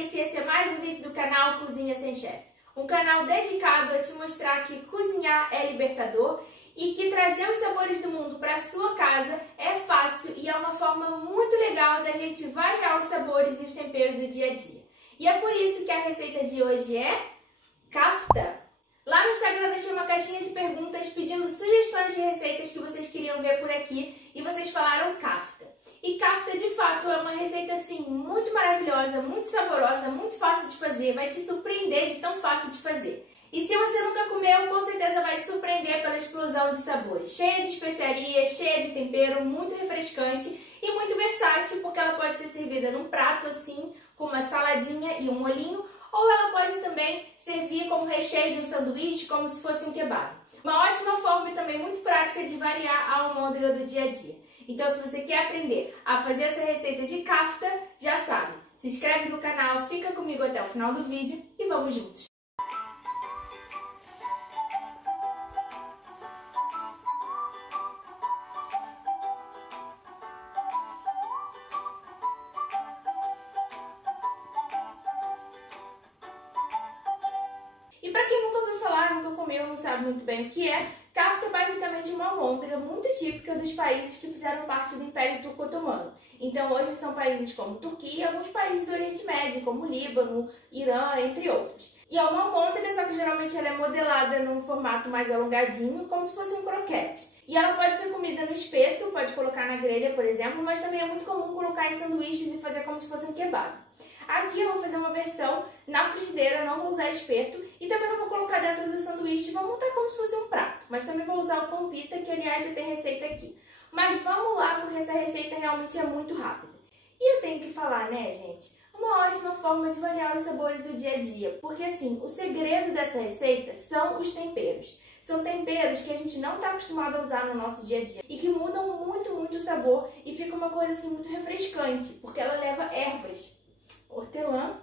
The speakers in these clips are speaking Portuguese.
esse é mais um vídeo do canal Cozinha Sem Chefe. Um canal dedicado a te mostrar que cozinhar é libertador e que trazer os sabores do mundo para sua casa é fácil e é uma forma muito legal da gente variar os sabores e os temperos do dia a dia. E é por isso que a receita de hoje é kafta. Lá no Instagram eu deixei uma caixinha de perguntas pedindo sugestões de receitas que vocês queriam ver por aqui e vocês falaram kafta. E kafta de fato é uma receita assim muito maravilhosa, muito saborosa, muito fácil de fazer, vai te surpreender de tão fácil de fazer. E se você nunca comeu, com certeza vai te surpreender pela explosão de sabores. Cheia de especiarias, cheia de tempero, muito refrescante e muito versátil, porque ela pode ser servida num prato assim, com uma saladinha e um molhinho, ou ela pode também servir como recheio de um sanduíche, como se fosse um kebab. Uma ótima forma e também muito prática de variar a almôndega do dia a dia. Então, se você quer aprender a fazer essa receita de kafta, já sabe, se inscreve no canal, fica comigo até o final do vídeo e vamos juntos! E para quem nunca ouviu falar, nunca comeu, não sabe muito bem o que é, kafta é basicamente uma almôndega muito típica dos países que fizeram parte do Império Turco-Otomano. Então hoje são países como Turquia e alguns países do Oriente Médio, como Líbano, Irã, entre outros. E é uma almôndega, só que geralmente ela é modelada num formato mais alongadinho, como se fosse um croquete. E ela pode ser comida no espeto, pode colocar na grelha, por exemplo, mas também é muito comum colocar em sanduíches e fazer como se fosse um kebab. Aqui eu vou fazer uma versão na frigideira, não vou usar espeto e também não vou colocar dentro do sanduíche, vou montar como se fosse um prato. Mas também vou usar o pão pita, que aliás já tem receita aqui. Mas vamos lá, porque essa receita realmente é muito rápida. E eu tenho que falar, né, gente? Uma ótima forma de variar os sabores do dia a dia, porque assim, o segredo dessa receita são os temperos. São temperos que a gente não está acostumado a usar no nosso dia a dia e que mudam muito o sabor e fica uma coisa assim muito refrescante, porque ela leva ervas, hortelã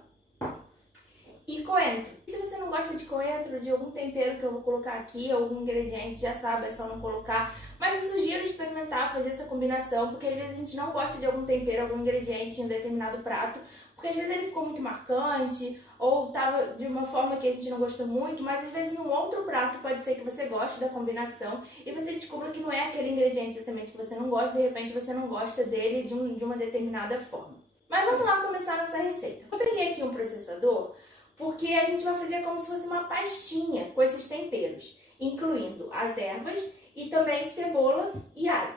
e coentro. E se você não gosta de coentro, de algum tempero que eu vou colocar aqui, algum ingrediente, já sabe, é só não colocar. Mas eu sugiro experimentar, fazer essa combinação, porque às vezes a gente não gosta de algum tempero, algum ingrediente em um determinado prato, porque às vezes ele ficou muito marcante, ou estava de uma forma que a gente não gostou muito, mas às vezes em um outro prato pode ser que você goste da combinação e você descubra que não é aquele ingrediente exatamente que você não gosta, de repente você não gosta dele de uma determinada forma. Mas vamos lá começar a nossa receita. Eu peguei aqui um processador porque a gente vai fazer como se fosse uma pastinha com esses temperos, incluindo as ervas e também cebola e alho.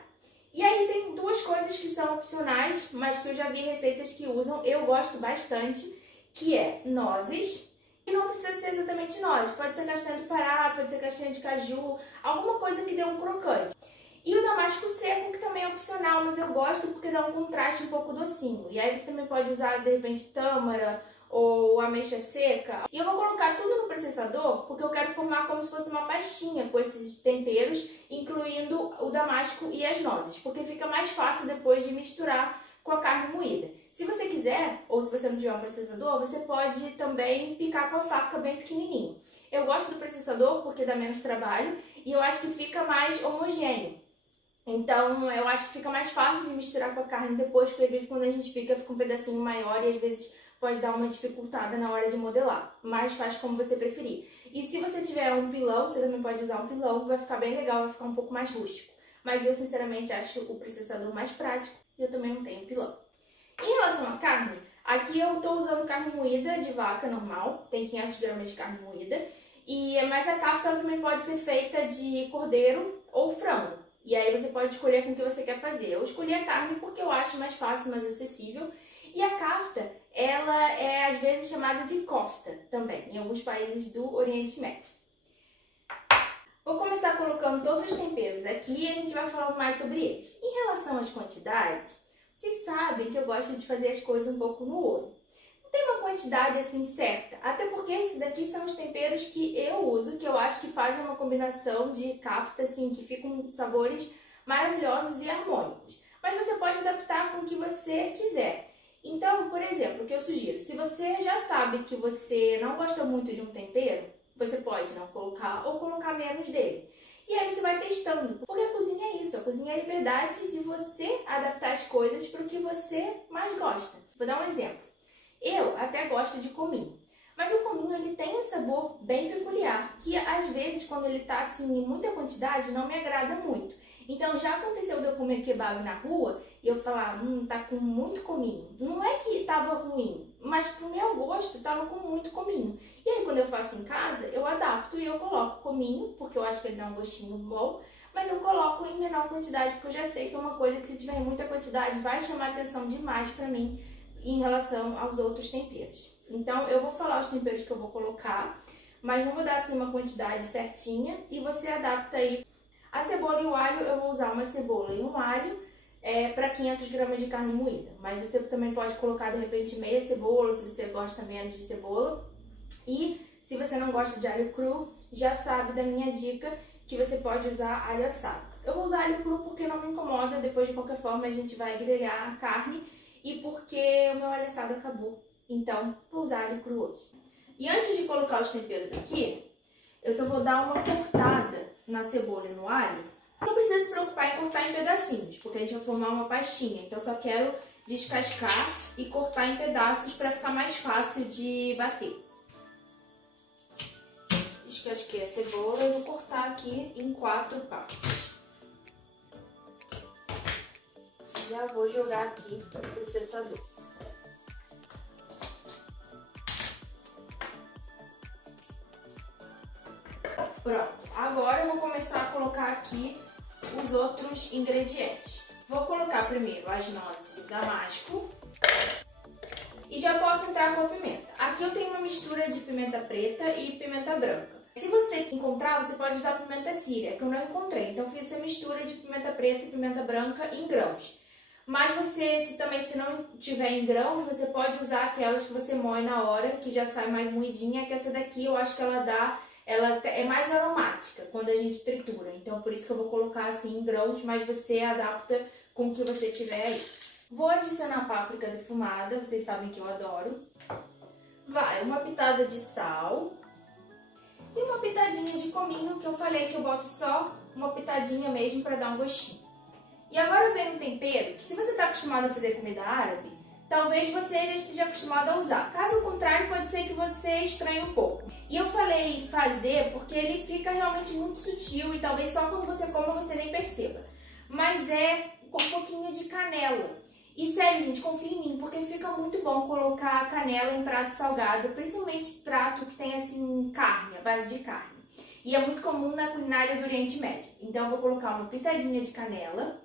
E aí tem duas coisas que são opcionais, mas que eu já vi receitas que usam, eu gosto bastante, que é nozes, e não precisa ser exatamente nozes, pode ser castanha do Pará, pode ser castanha de caju, alguma coisa que dê um crocante. E o damasco seco, que também é opcional, mas eu gosto porque dá um contraste um pouco docinho. E aí você também pode usar, de repente, tâmara ou ameixa seca. E eu vou colocar tudo no processador porque eu quero formar como se fosse uma pastinha com esses temperos, incluindo o damasco e as nozes, porque fica mais fácil depois de misturar com a carne moída. Se você quiser, ou se você não tiver um processador, você pode também picar com a faca bem pequenininho. Eu gosto do processador porque dá menos trabalho e eu acho que fica mais homogêneo. Então, eu acho que fica mais fácil de misturar com a carne depois, porque às vezes quando a gente pica fica um pedacinho maior e às vezes pode dar uma dificultada na hora de modelar. Mas faz como você preferir. E se você tiver um pilão, você também pode usar um pilão, vai ficar bem legal, vai ficar um pouco mais rústico. Mas eu, sinceramente, acho o processador mais prático e eu também não tenho pilão. Em relação à carne, aqui eu estou usando carne moída de vaca normal, tem 500 gramas de carne moída. Mas a kafta ela também pode ser feita de cordeiro ou frango. E aí você pode escolher com o que você quer fazer. Eu escolhi a carne porque eu acho mais fácil, mais acessível. E a kafta, ela é às vezes chamada de kofta também, em alguns países do Oriente Médio. Vou começar colocando todos os temperos aqui e a gente vai falando mais sobre eles. Em relação às quantidades, vocês sabem que eu gosto de fazer as coisas um pouco no olho. Não tem uma quantidade assim certa, até porque isso daqui são os temperos que eu uso, que eu acho que fazem uma combinação de kafta, assim, que ficam sabores maravilhosos e harmônicos. Mas você pode adaptar com o que você quiser. Então, por exemplo, o que eu sugiro, se você já sabe que você não gosta muito de um tempero, você pode não colocar ou colocar menos dele. E aí você vai testando, porque a cozinha é isso, a cozinha é a liberdade de você adaptar as coisas para o que você mais gosta. Vou dar um exemplo. Eu até gosto de cominho, mas o cominho ele tem um sabor bem peculiar, que às vezes quando ele tá assim em muita quantidade não me agrada muito. Então já aconteceu de eu comer kebab na rua e eu falar, tá com muito cominho. Não é que tava ruim, mas pro meu gosto tava com muito cominho. E aí quando eu faço em casa, eu adapto e eu coloco cominho, porque eu acho que ele dá um gostinho bom, mas eu coloco em menor quantidade, porque eu já sei que é uma coisa que se tiver em muita quantidade vai chamar atenção demais pra mim em relação aos outros temperos. Então eu vou falar os temperos que eu vou colocar, mas não vou dar assim uma quantidade certinha e você adapta aí. A cebola e o alho, eu vou usar uma cebola e um alho para 500 gramas de carne moída. Mas você também pode colocar, de repente, meia cebola, se você gosta menos de cebola. E se você não gosta de alho cru, já sabe da minha dica que você pode usar alho assado. Eu vou usar alho cru porque não me incomoda, depois de qualquer forma a gente vai grelhar a carne e porque o meu alho assado acabou. Então, vou usar alho cru hoje. E antes de colocar os temperos aqui, eu só vou dar uma cortada na cebola e no alho. Não precisa se preocupar em cortar em pedacinhos, porque a gente vai formar uma pastinha. Então, eu só quero descascar e cortar em pedaços para ficar mais fácil de bater. Descasquei a cebola e vou cortar aqui em 4 partes. Já vou jogar aqui no processador. Pronto, agora eu vou começar a colocar aqui os outros ingredientes. Vou colocar primeiro as nozes e o damasco. E já posso entrar com a pimenta. Aqui eu tenho uma mistura de pimenta preta e pimenta branca. Se você encontrar, você pode usar pimenta síria, que eu não encontrei. Então fiz essa mistura de pimenta preta e pimenta branca em grãos. Mas você, se não tiver em grãos, você pode usar aquelas que você moe na hora, que já sai mais moidinha, que essa daqui eu acho que ela é mais aromática quando a gente tritura. Então por isso que eu vou colocar assim em grãos, mas você adapta com o que você tiver aí. Vou adicionar páprica defumada, vocês sabem que eu adoro. Vai uma pitada de sal e uma pitadinha de cominho, que eu falei que eu boto só uma pitadinha mesmo para dar um gostinho. E agora vem um tempero que, se você está acostumado a fazer comida árabe, talvez você já esteja acostumado a usar. Caso contrário, pode ser que você estranhe um pouco. E eu falei fazer porque ele fica realmente muito sutil e talvez só quando você coma você nem perceba. Mas é com um pouquinho de canela. E sério, gente, confia em mim, porque fica muito bom colocar canela em prato salgado, principalmente prato que tem assim carne, a base de carne. E é muito comum na culinária do Oriente Médio. Então eu vou colocar uma pitadinha de canela.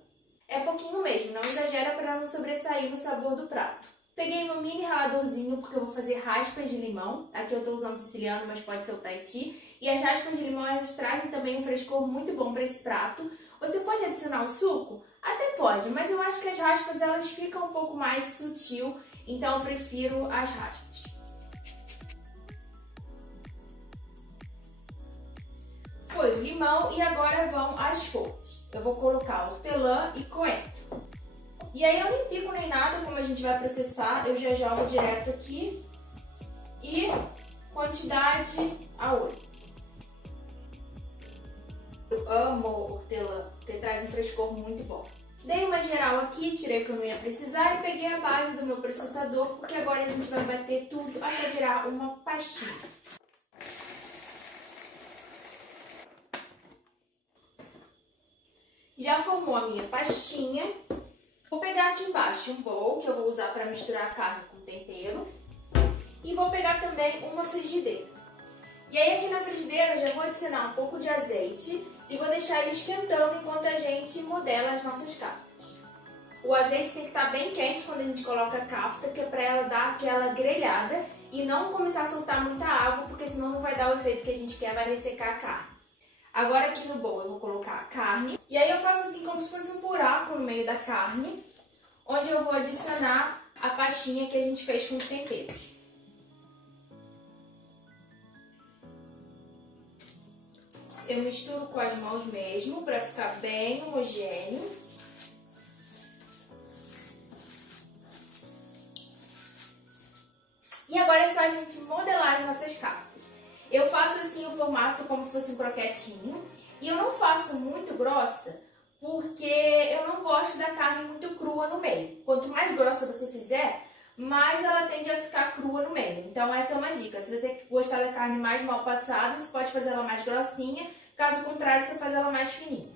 É pouquinho mesmo, não exagera para não sobressair no sabor do prato. Peguei um mini raladorzinho porque eu vou fazer raspas de limão. Aqui eu estou usando siciliano, mas pode ser o Tahiti. E as raspas de limão, elas trazem também um frescor muito bom para esse prato. Você pode adicionar o suco? Até pode, mas eu acho que as raspas elas ficam um pouco mais sutil, então eu prefiro as raspas. Foi o limão e agora vão as folhas. Eu vou colocar hortelã e coentro. E aí eu nem pico nem nada, como a gente vai processar, eu já jogo direto aqui. E quantidade a olho. Eu amo hortelã, porque traz um frescor muito bom. Dei uma geral aqui, tirei o que eu não ia precisar e peguei a base do meu processador, porque agora a gente vai bater tudo até virar uma pastinha. Já formou a minha pastinha. Vou pegar aqui embaixo um bowl que eu vou usar para misturar a carne com tempero. E vou pegar também uma frigideira. E aí aqui na frigideira eu já vou adicionar um pouco de azeite e vou deixar ele esquentando enquanto a gente modela as nossas kaftas. O azeite tem que estar bem quente quando a gente coloca a kafta, que é para ela dar aquela grelhada e não começar a soltar muita água, porque senão não vai dar o efeito que a gente quer, vai ressecar a carne. Agora aqui no bowl eu vou colocar a carne e aí eu faço assim como se fosse um buraco no meio da carne, onde eu vou adicionar a pastinha que a gente fez com os temperos. Eu misturo com as mãos mesmo, para ficar bem homogêneo. E agora é só a gente modelar as nossas kaftas. Eu faço assim o formato como se fosse um croquetinho. E eu não faço muito grossa, porque eu não gosto da carne muito crua no meio. Quanto mais grossa você fizer, mais ela tende a ficar Se você gostar da carne mais mal passada, você pode fazer ela mais grossinha, caso contrário, você faz ela mais fininha.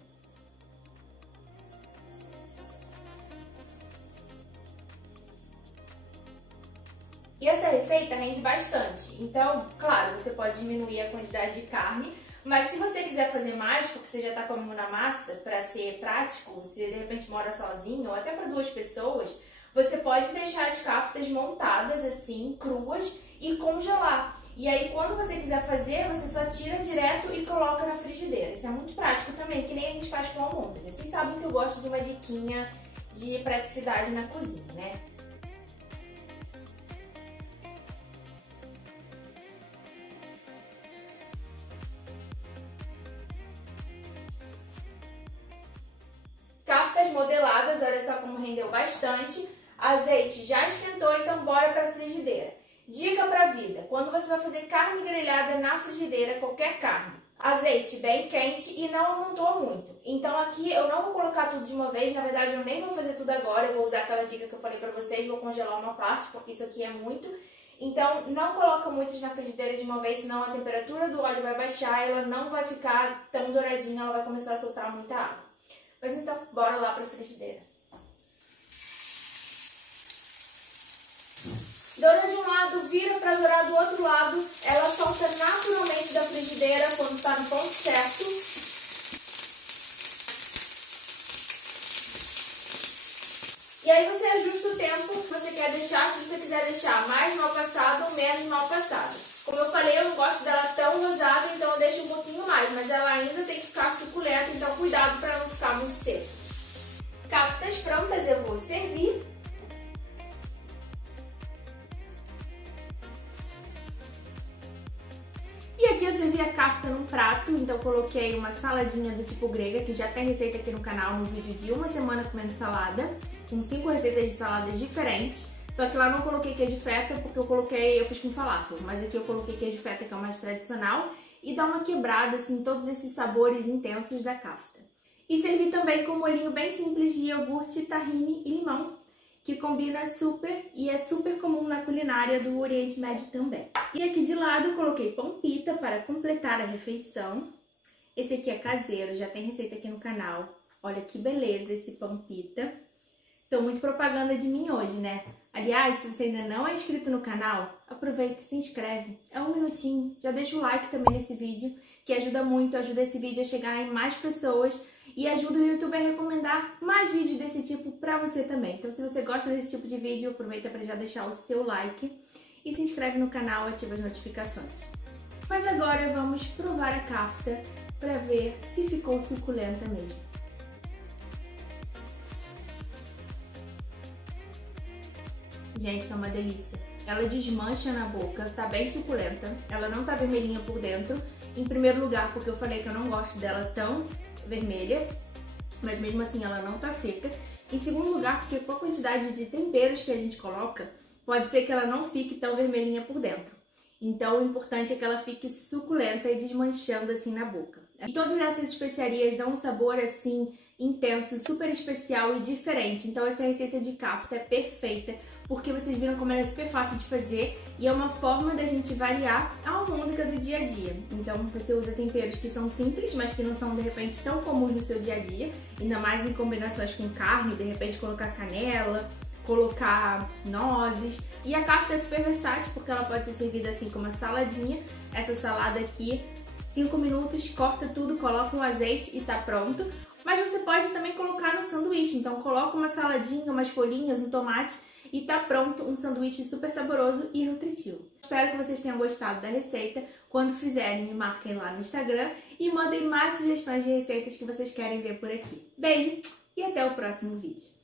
E essa receita rende bastante, então, claro, você pode diminuir a quantidade de carne, mas se você quiser fazer mais, porque você já está com a mão na massa, para ser prático, se de repente mora sozinho ou até para 2 pessoas, você pode deixar as kaftas montadas assim, cruas, e congelar. E aí, quando você quiser fazer, você só tira direto e coloca na frigideira. Isso é muito prático também, que nem a gente faz com almôndega. Vocês sabem que eu gosto de uma diquinha de praticidade na cozinha, né? Kaftas modeladas, olha só como rendeu bastante. Azeite já esquentou, então bora para a frigideira. Dica para a vida: quando você vai fazer carne grelhada na frigideira, qualquer carne, azeite bem quente e não amontoa muito. Então aqui eu não vou colocar tudo de uma vez, na verdade eu nem vou fazer tudo agora, eu vou usar aquela dica que eu falei para vocês, vou congelar uma parte, porque isso aqui é muito. Então não coloca muitos na frigideira de uma vez, senão a temperatura do óleo vai baixar, ela não vai ficar tão douradinha, ela vai começar a soltar muita água. Mas então, bora lá para a frigideira. Doura de um lado, vira para dourar do outro lado. Ela solta naturalmente da frigideira quando está no ponto certo. E aí você ajusta o tempo que você quer deixar, se você quiser deixar mais mal passado ou menos mal passado. Como eu falei, eu não gosto dela tão rosada, então eu deixo um pouquinho mais, mas ela ainda tem que ficar suculenta, então cuidado para não ficar muito seco. Kaftas prontas, eu vou servir. E aqui eu servi a kafta num prato, então coloquei uma saladinha do tipo grega, que já tem receita aqui no canal, no vídeo de uma semana comendo salada, com 5 receitas de saladas diferentes. Só que lá eu não coloquei queijo feta, porque eu fiz com falafel, mas aqui eu coloquei queijo feta, que é o mais tradicional, e dá uma quebrada, assim, todos esses sabores intensos da kafta. E servi também com um molhinho bem simples de iogurte, tahine e limão, que combina super e é super comum na culinária do Oriente Médio também. E aqui de lado eu coloquei pão pita para completar a refeição. Esse aqui é caseiro, já tem receita aqui no canal. Olha que beleza esse pão pita. Tô muito propaganda de mim hoje, né? Aliás, se você ainda não é inscrito no canal, aproveita e se inscreve. É 1 minutinho. Já deixa o like também nesse vídeo, que ajuda muito, ajuda esse vídeo a chegar em mais pessoas e ajuda o YouTube a recomendar mais vídeos desse tipo pra você também. Então, se você gosta desse tipo de vídeo, aproveita para já deixar o seu like e se inscreve no canal, ativa as notificações. Mas agora vamos provar a kafta para ver se ficou suculenta mesmo. Gente, tá uma delícia. Ela desmancha na boca, tá bem suculenta. Ela não tá vermelhinha por dentro. Em primeiro lugar, porque eu falei que eu não gosto dela tão vermelha, mas mesmo assim ela não tá seca. Em segundo lugar, porque com a quantidade de temperos que a gente coloca, pode ser que ela não fique tão vermelhinha por dentro. Então o importante é que ela fique suculenta e desmanchando assim na boca. E todas essas especiarias dão um sabor assim intenso, super especial e diferente. Então essa receita de kafta é perfeita, porque vocês viram como ela é super fácil de fazer e é uma forma da gente variar a almôndega do dia a dia. Então você usa temperos que são simples, mas que não são de repente tão comuns no seu dia a dia, ainda mais em combinações com carne, de repente colocar canela, colocar nozes. E a kafta é super versátil, porque ela pode ser servida assim como uma saladinha. Essa salada aqui, 5 minutos, corta tudo, coloca um azeite e tá pronto. Mas você pode também colocar no sanduíche, então coloca uma saladinha, umas folhinhas, um tomate e tá pronto um sanduíche super saboroso e nutritivo. Espero que vocês tenham gostado da receita. Quando fizerem, me marquem lá no Instagram e mandem mais sugestões de receitas que vocês querem ver por aqui. Beijo e até o próximo vídeo.